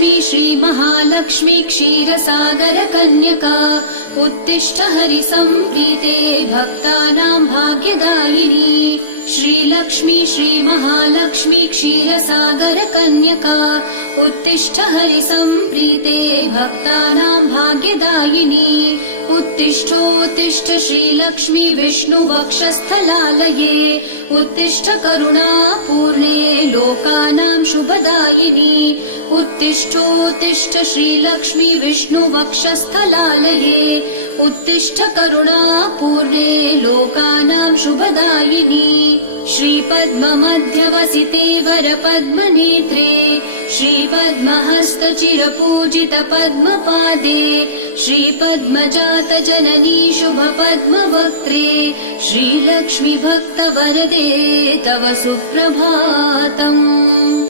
श्रीलक्ष्मी श्रीमहालक्ष्मी क्षीरसागरकन्यका उत्तिष्ठ हरिसम्प्रीते भक्तानां भाग्यदायिनी। श्रीलक्ष्मी श्रीमहालक्ष्मी क्षीरसागरकन्यका उत्तिष्ठ हरिसम्प्रीते भक्तानां भाग्यदायिनी। उत्तिष्ठोत्तिष्ठ श्रीलक्ष्मी विष्णुवक्षस्थलालये उत्तिष्ठ करुणापूर्णे लोकानां शुभदायिनी। उत्तिष्ठोत्तिष्ठ श्रीलक्ष्मी विष्णुवक्षस्थलालये उत्तिष्ठ करुणापूर्णे लोकानां शुभदायिनी। श्रीपद्ममध्यवसिते वरपद्मनेत्रे श्रीपद्महस्तचिरपूजित पद्मपादे श्रीपद्मजातजननी शुभपद्मवक्त्रे श्रीलक्ष्मी भक्तवरदे तव सुप्रभातम्।